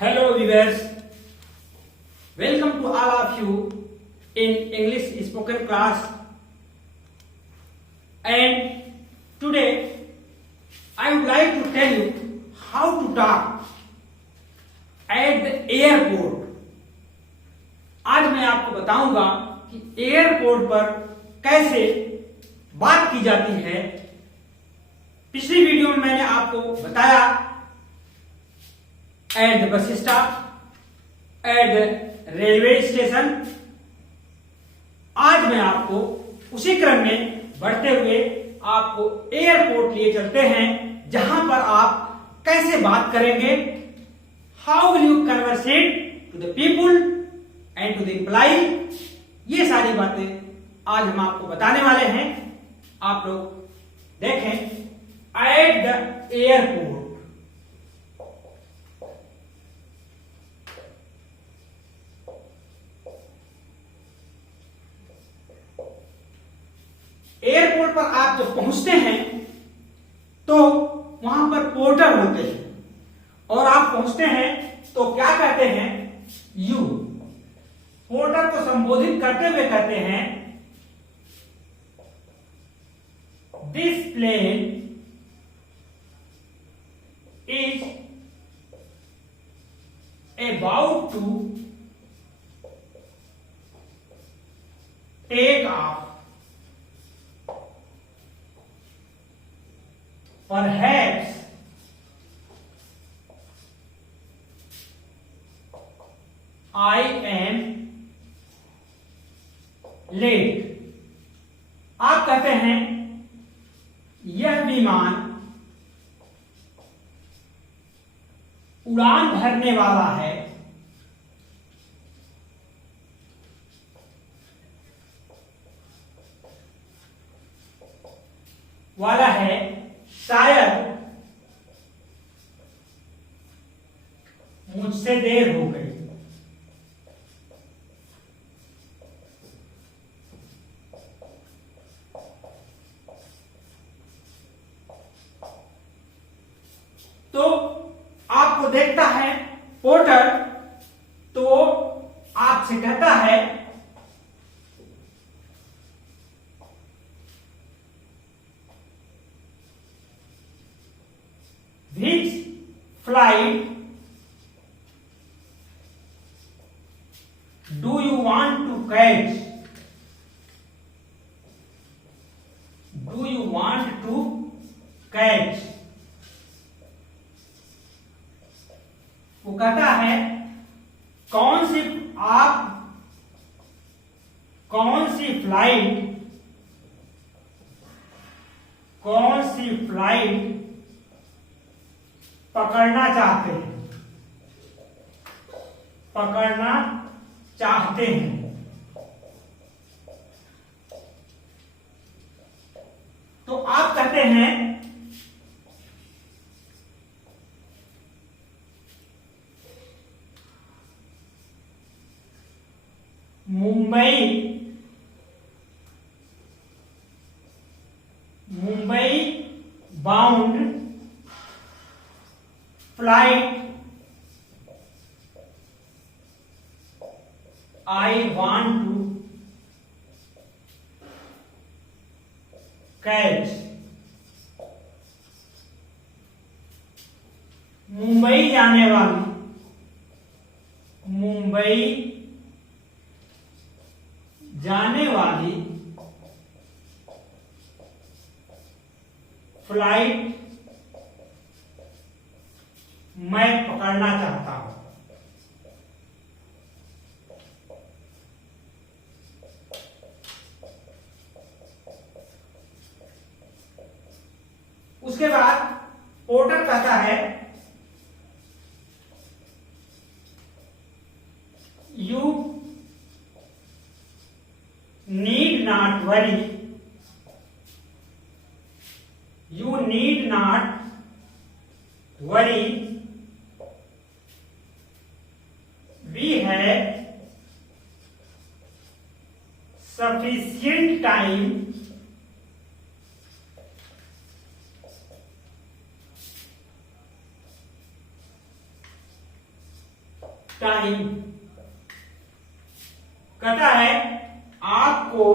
Hello viewers, welcome to all of you in English spoken class. And today I would like to tell you how to talk at the airport. आज मैं आपको बताऊंगा कि airport पर कैसे बात की जाती है। पिछली वीडियो में मैंने आपको बताया at the bus stop, at the railway station. आज मैं आपको उसी क्रम में बढ़ते हुए आपको एयरपोर्ट लिए चलते हैं, जहां पर आप कैसे बात करेंगे, how will you conversate to the people and to the employee. ये सारी बातें आज हम आपको बताने वाले हैं। आप लोग देखें, एट द एयरपोर्ट। एयरपोर्ट पर आप जब पहुंचते हैं तो वहां पर पोर्टर होते हैं, और आप पहुंचते हैं तो क्या कहते हैं, यू। पोर्टर को संबोधित करते हुए कहते हैं, this plane is about to take off. Perhaps I am late। आप कहते हैं यह विमान उड़ान भरने वाला है, शायद मुझसे देर हो गई। तो आपको देखता है पोर्टर, तो आपसे कहता है, which flight do you want to catch? Do you want to catch? वो कहता है कौन सी फ्लाइट पकड़ना चाहते हैं। तो आप कहते हैं Mumbai bound flight I want to catch। Mumbai जाने वाली फ्लाइट मैं पकड़ना चाहता हूं। उसके बाद पोर्टर कहता है, you need not worry, we have sufficient time time. कहता है आपको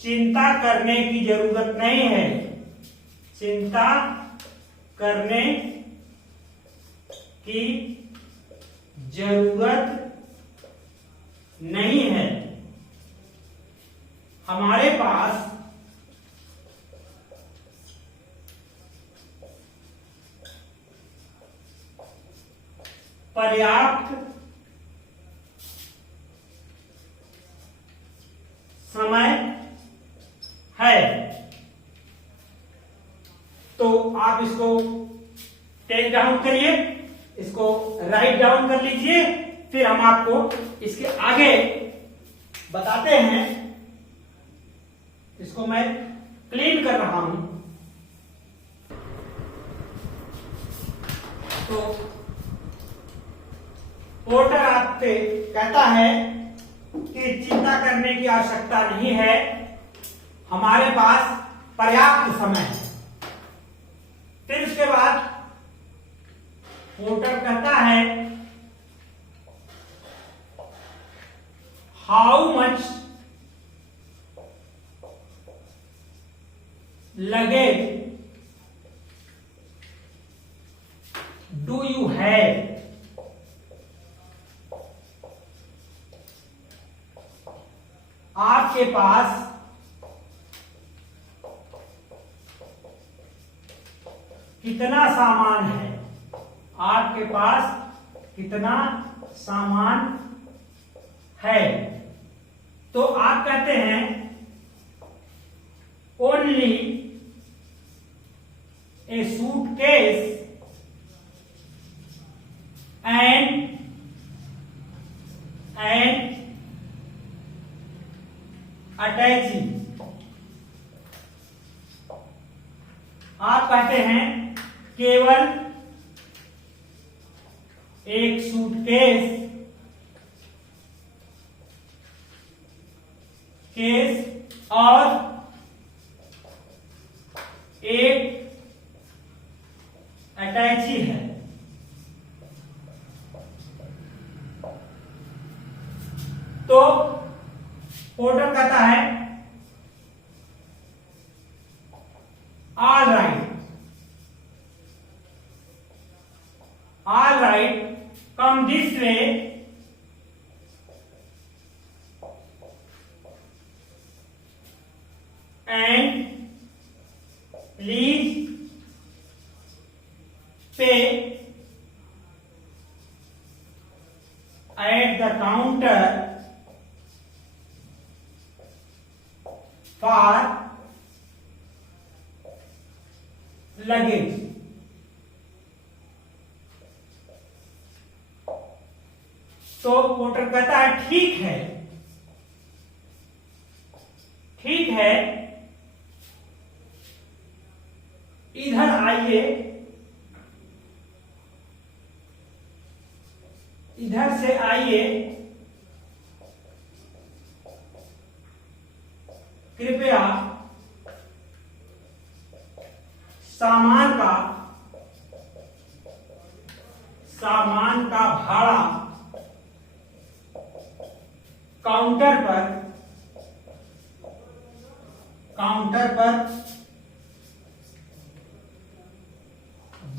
चिंता करने की जरूरत नहीं है, चिंता करने की जरूरत नहीं है। हमारे पास पर्याप्त समय है। तो आप इसको टेक डाउन करिए, इसको राइट डाउन कर लीजिए, फिर हम आपको इसके आगे बताते हैं। इसको मैं क्लीन कर रहा हूं। तो पोर्टर आपसे कहता है कि चिंता करने की आवश्यकता नहीं है, हमारे पास पर्याप्त समय है। फिर उसके बाद पोर्टर कहता है how much luggage do you have. आपके पास कितना सामान है, आपके पास कितना सामान है। तो आप कहते हैं ओनली ए सूटकेस एंड अटैची। आप कहते हैं केवल एक सूटकेस और एक अटैची है। तो पोर्टर कहता है all right come this way and please pay at the counter for luggage. तो पोर्टर कहता है ठीक है, ठीक है, इधर आइए, इधर से आइए, कृपया सामान का भाड़ा काउंटर पर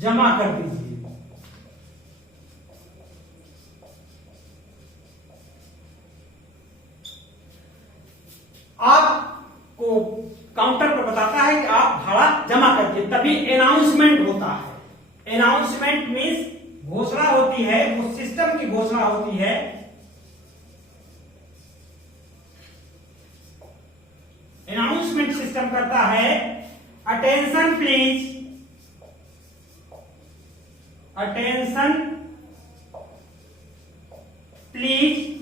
जमा कर दीजिए। आपको काउंटर पर बताता है कि आप भाड़ा जमा कर दिए, तभी अनाउंसमेंट होता है। अनाउंसमेंट मीन्स घोषणा होती है, उस सिस्टम की घोषणा होती है। अनाउंसमेंट सिस्टम करता है attention please, attention please,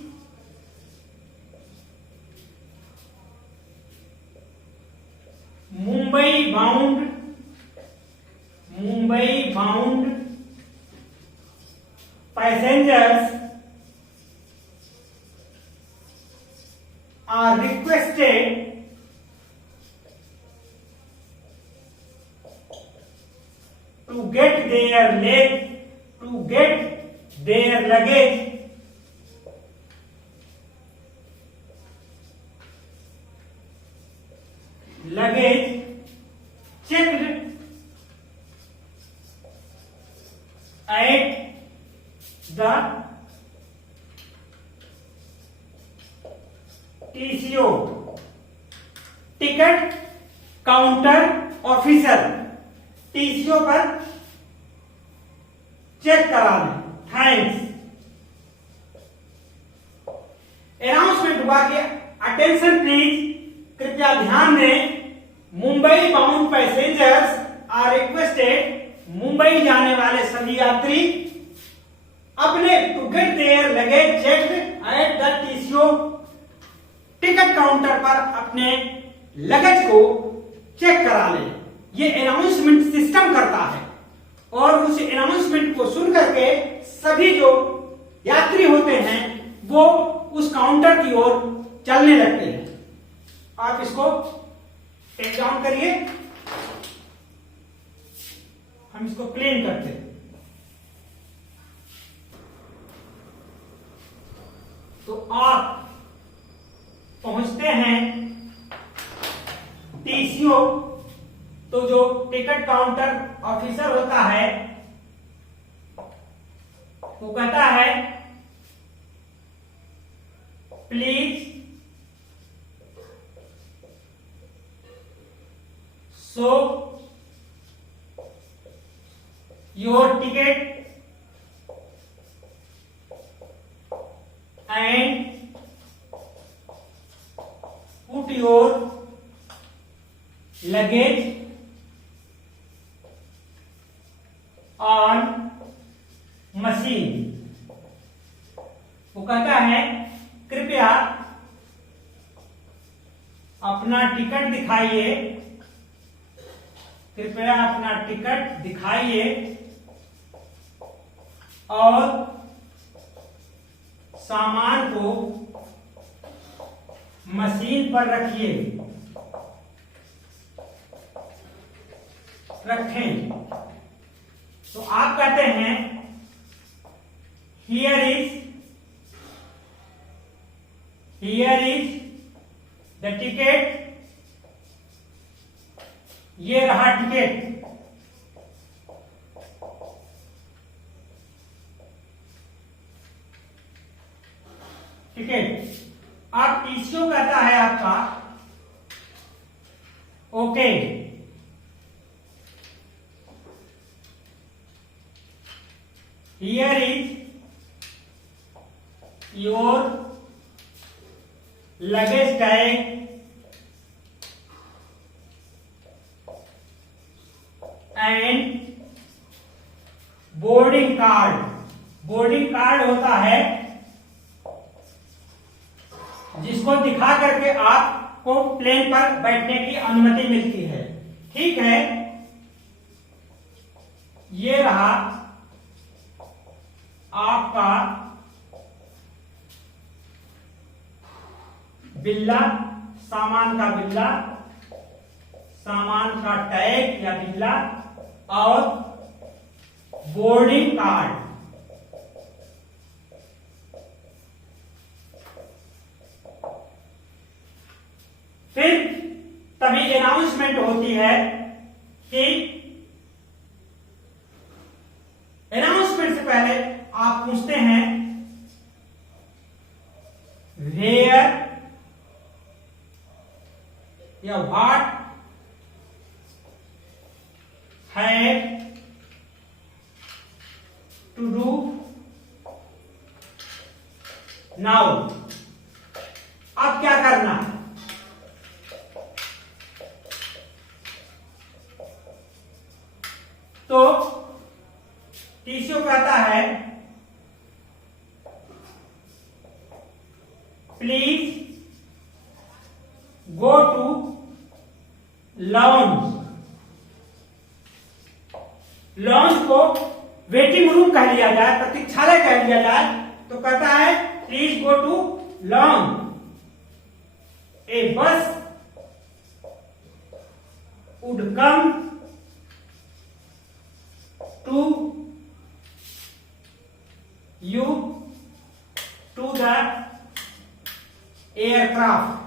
Mumbai bound passengers are requested to to get their luggage checked at the TCO ticket counter officer TCO पर चेक करा लें। थैंक्स। अनाउंसमेंट हुआ कि अटेंशन प्लीज, कृपया ध्यान दें, Mumbai bound passengers are requested, Mumbai जाने वाले सभी यात्री अपने to get their luggage checked at the TCO ticket counter पर अपने लगेज को चेक करा ले। ये अनाउंसमेंट सिस्टम करता है और उस अनाउंसमेंट को सुन करके सभी जो यात्री होते हैं वो उस काउंटर की ओर चलने लगते हैं। आप इसको टेक डाउन करिए, हम इसको क्लीन करते हैं। तो आप पहुंचते हैं TCO, तो जो टिकट काउंटर ऑफिसर होता है वो कहता है please show your ticket and put your luggage on machine। वो कहता है कृपया अपना टिकट दिखाइए, कृपया अपना टिकट दिखाइए और सामान को मशीन पर रखें। तो आप कहते हैं हियर इज द टिकट, ये रहा टिकट। अब TCO कहता है आपका okay, here is your luggage tag and boarding card. Boarding card होता है जिसको दिखा करके आपको प्लेन पर बैठने की अनुमति मिलती है। ठीक है, ये रहा आपका बिल्ला, सामान का बिल्ला, सामान का टैग या बिल्ला और बोर्डिंग कार्ड। फिर तभी अनाउंसमेंट होती है कि अनाउंसमेंट से पहले आप पूछते हैं वेयर या what have to do now. अब क्या करना है? तो TCO कहता है please go to lounge. Lounge को वेटिंग रूम कह लिया जाए, प्रतीक्षालय कह लिया जाए, तो कहता है प्लीज गो टू लॉन्च। ए बस would come to you to the aircraft।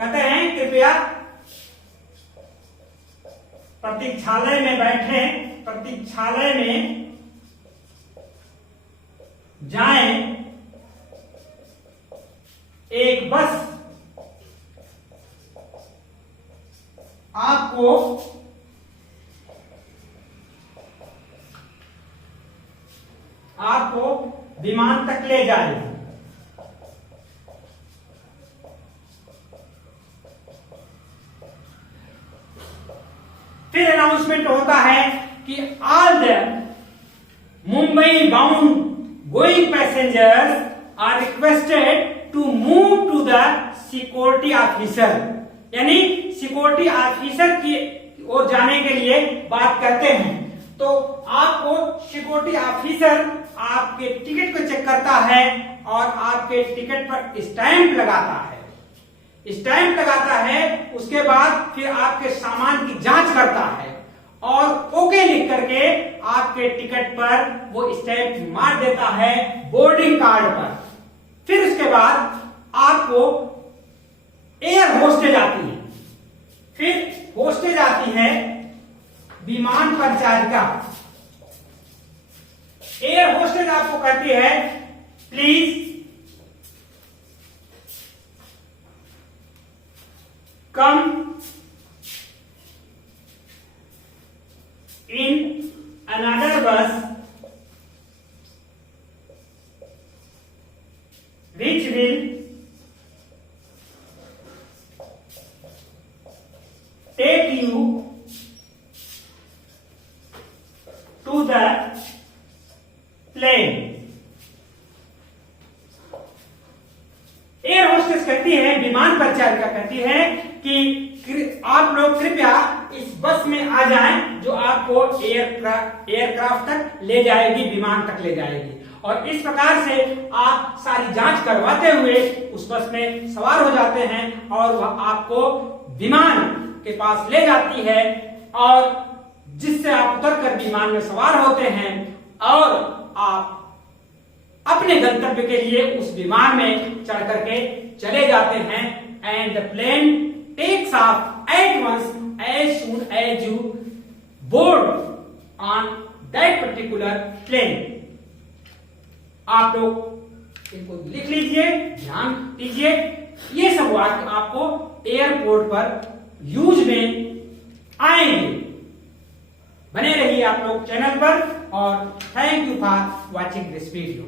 कहते हैं कृपया प्रतीक्षालय में बैठे, प्रतीक्षालय में जाएं, एक बस आपको विमान तक ले जाएगी। फिर अनाउंसमेंट होता है कि all the Mumbai bound going passengers are requested to move to the security officer, यानी सिक्योरिटी ऑफिसर की ओर जाने के लिए बात करते हैं। तो आपको सिक्योरिटी ऑफिसर आपके टिकट को चेक करता है और आपके टिकट पर स्टैंप लगाता है। स्टैंप लगाता है, उसके बाद फिर आपके सामान की जांच करता है और ओके लिख करके आपके टिकट पर वो स्टैंप मार देता है बोर्डिंग कार्ड पर। फिर उसके बाद आपको एयर होस्टेज आती है। फिर होस्टेज आती है विमान परिचारिका। एयर होस्टेज आपको कहती है please come in another bus which will take you to the plane। Air hostess कहती है, विमान परिचारिका कहती है कि आप लोग कृपया इस बस में आ जाएं जो आपको एयरक्राफ्ट तक ले जाएगी, विमान तक ले जाएगी। और इस प्रकार से आप सारी जांच करवाते हुए उस बस में सवार हो जाते हैं और वह आपको विमान के पास ले जाती है और जिससे आप उतरकर विमान में सवार होते हैं और आप अपने गंतव्य के लिए उस विमान में चढ़ करके चले जाते हैं। And the plane takes off at once as soon as you board on that particular plane. आप लोग इनको लिख लीजिए, ध्यान दीजिए, ये सब वाक्य आपको एयरपोर्ट पर यूज में आएंगे। बने रहिए आप लोग चैनल पर और thank you for watching this video.